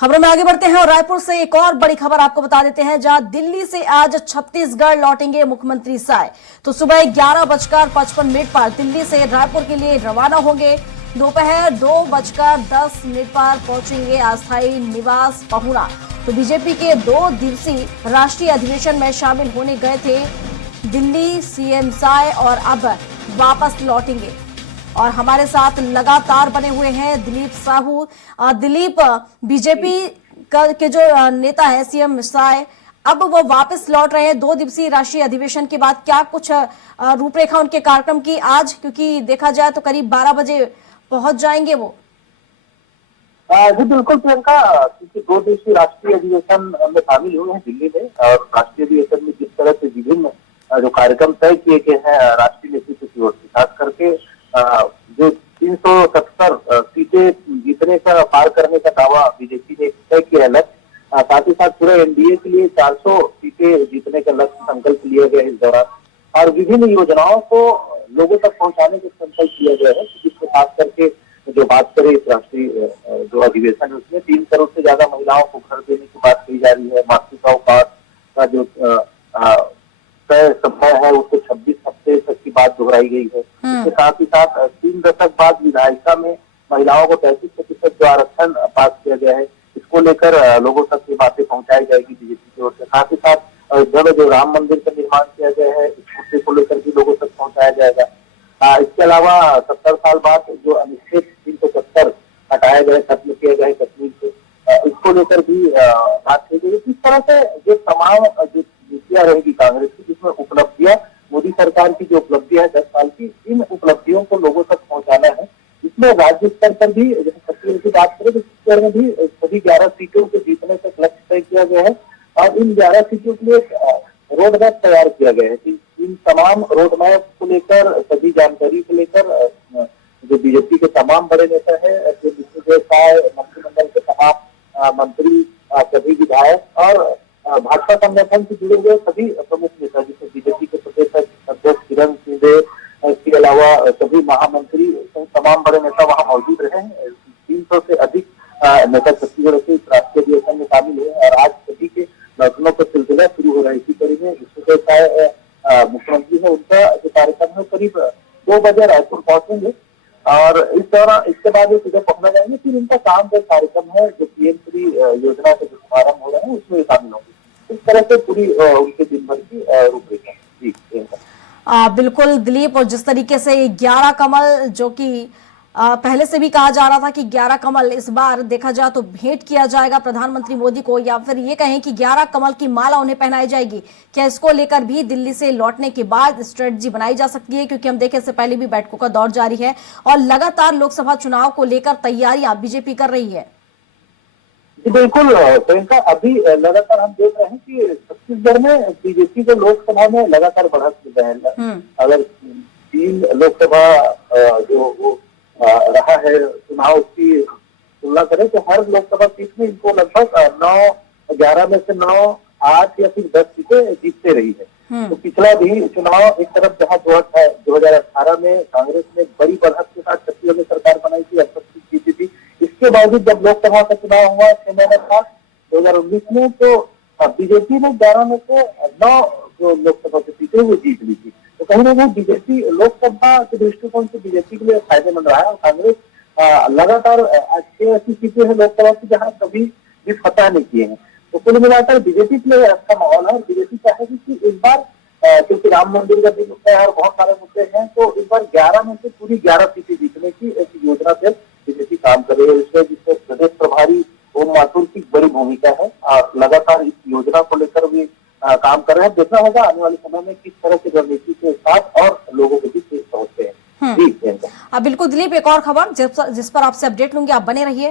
खबरों में आगे बढ़ते हैं और रायपुर से एक और बड़ी खबर आपको बता देते हैं, जहां दिल्ली से आज छत्तीसगढ़ लौटेंगे मुख्यमंत्री साय। तो सुबह 11:55 पर दिल्ली से रायपुर के लिए रवाना होंगे। दोपहर 2:10 पर पहुंचेंगे अस्थायी निवास पहुना। तो बीजेपी के 2 दिवसीय राष्ट्रीय अधिवेशन में शामिल होने गए थे दिल्ली सीएम साय और अब वापस लौटेंगे। और हमारे साथ लगातार बने हुए हैं दिलीप साहू। दिलीप, बीजेपी के जो नेता है सीएम साय, अब वो वापस लौट रहे हैं 2 दिवसीय राष्ट्रीय अधिवेशन के बाद। क्या कुछ रूपरेखा उनके कार्यक्रम की आज, क्योंकि देखा जाए तो करीब 12 बजे पहुंच जाएंगे वो? जी बिल्कुल प्रियंका, क्योंकि 2 दिवसीय राष्ट्रीय अधिवेशन में शामिल हुए हैं दिल्ली में, और राष्ट्रीय अधिवेशन में जिस तरह से विभिन्न जो कार्यक्रम तय किए गए हैं राष्ट्रीय नेतृत्व की ओर से, खास करके जो 370 सीटें जीतने का, पार करने का दावा बीजेपी ने तय किया है लक्ष्य, साथ ही साथ पूरे एनडीए के लिए 400 सीटें जीतने का लक्ष्य संकल्प लिया गया है इस दौरान, और विभिन्न योजनाओं को लोगों तक पहुंचाने का संकल्प लिया गया है। जिसमें खास करके जो बात करें इस राष्ट्रीय जो अधिवेशन है उसमें 3 करोड़ से ज्यादा महिलाओं को घर देने की बात कही जा रही है। मासिक अवकाश का जो तय समय है उसको 26 हफ्ते तक की बात दोहराई गई है। इसके साथ ही साथ 3 दशक बाद विधायिका में महिलाओं को 33% जो आरक्षण पास किया गया है, इसको लेकर लोगों तक ये बातें पहुंचाई जाएगी बीजेपी की ओर से। साथ ही साथ अयोध्या में जो राम मंदिर का निर्माण किया गया है, इस मुद्दे को लेकर भी लोगों तक पहुंचाया जाएगा। इसके अलावा 70 साल बाद जो अनुच्छेद 370 हटाया गया, खत्म किया गया है कश्मीर से, इसको लेकर भी बात की गई। इस तरह से जो तमाम जो नीतियां रहेगी कांग्रेस की, जिसमें उपलब्धियां, मोदी सरकार की जो उपलब्धियां है 10 साल की, इन उपलब्धियों को लोगों तक पहुंचाना है। इसमें राज्य स्तर पर भी, जैसे छत्तीसगढ़ की बात करें तो छत्तीसगढ़ में भी सभी 11 सीटों को जीतने का लक्ष्य तय किया गया है, और इन 11 सीटों के लिए रोड मैप तैयार किया गया है। इन तमाम रोड मैप को लेकर, सभी जानकारी को लेकर जो बीजेपी के तमाम बड़े नेता है, मंत्रिमंडल के तमाम मंत्री, सभी विधायक और भाजपा संगठन से जुड़े हुए सभी प्रमुख नेता, जिसमें बीजेपी के प्रदेश अध्यक्ष किरण सिंह, इसके अलावा सभी महामंत्री, तमाम बड़े नेता वहां मौजूद रहे हैं। 300 से अधिक नेता छत्तीसगढ़ के इस राष्ट्रीय अधिवेशन में शामिल हुए, और आज सभी के लौटने का सिलसिला शुरू हो रहा है। इसी कड़ी में मुख्यमंत्री है, उनका जो कार्यक्रम है करीब 2 बजे रायपुर पहुंचेंगे, और इस दौरान इसके बाद सीधे पहुंचना जाएंगे। फिर इनका काम का कार्यक्रम है जो पीएम श्री योजना के जो शुभारंभ हो रहे हैं उसमें शामिल होंगे। इस तरह से पूरी उनके दिन भर की रूपरेखा। जी बिल्कुल दिलीप, और जिस तरीके से 11 कमल, जो कि पहले से भी कहा जा रहा था कि 11 कमल इस बार देखा जाए तो भेंट किया जाएगा प्रधानमंत्री मोदी को, या फिर ये कहें कि 11 कमल की माला उन्हें पहनाई जाएगी, क्या इसको लेकर भी दिल्ली से लौटने के बाद स्ट्रेटजी बनाई जा सकती है? क्योंकि हम देखें इससे पहले भी बैठकों का दौर जारी है और लगातार लोकसभा चुनाव को लेकर तैयारियां बीजेपी कर रही है। बिल्कुल प्रियंका, अभी लगातार हम देख रहे हैं कि छत्तीसगढ़ में बीजेपी को लोकसभा में लगातार बढ़त मिल रहा है। अगर 3 लोकसभा जो रहा है चुनाव, उसकी तुलना करें तो हर लोकसभा सीट में इनको लगभग 9-11 में से 9, 8 या फिर 10 सीटें जीतते रही है। तो पिछला भी चुनाव एक तरफ जहाँ 2018 में कांग्रेस ने बड़ी बढ़त के साथ छत्तीसगढ़ में सरकार बनाई थी, 68 सीट जीती थी। इसके बावजूद जब लोकसभा का चुनाव हुआ 6 महीने बाद 2019 में, तो बीजेपी ने 11 में से 9 जो लोकसभा की सीटें वो जीत ली थी। तो कहीं ना कहीं बीजेपी लोकसभा के दृष्टिकोण से बीजेपी के लिए फायदेमंद रहा है, और कांग्रेस लगातार 6 ऐसी सीटें हैं लोकसभा की जहाँ कभी भी फतह नहीं किए हैं। तो कुल मिलाकर बीजेपी के लिए अच्छा माहौल है, और बीजेपी चाहेगी कि इस बार, क्योंकि राम मंदिर का भी मुद्दा है और बहुत सारे मुद्दे हैं, तो इस बार 11 में से पूरी 11 सीटें जीतने की एक योजना से बीजेपी काम कर रही है। इसमें जिसमें प्रदेश प्रभारी ओम माथुर की बड़ी भूमिका है, और लगातार इस योजना को लेकर भी काम कर रहे हैं। देखना होगा आने वाले समय में किस तरह की रणनीति के साथ और लोगों के बीच पहुंचते हैं। बिल्कुल दिलीप, एक और खबर जिस पर आपसे अपडेट लूंगी, आप बने रहिए।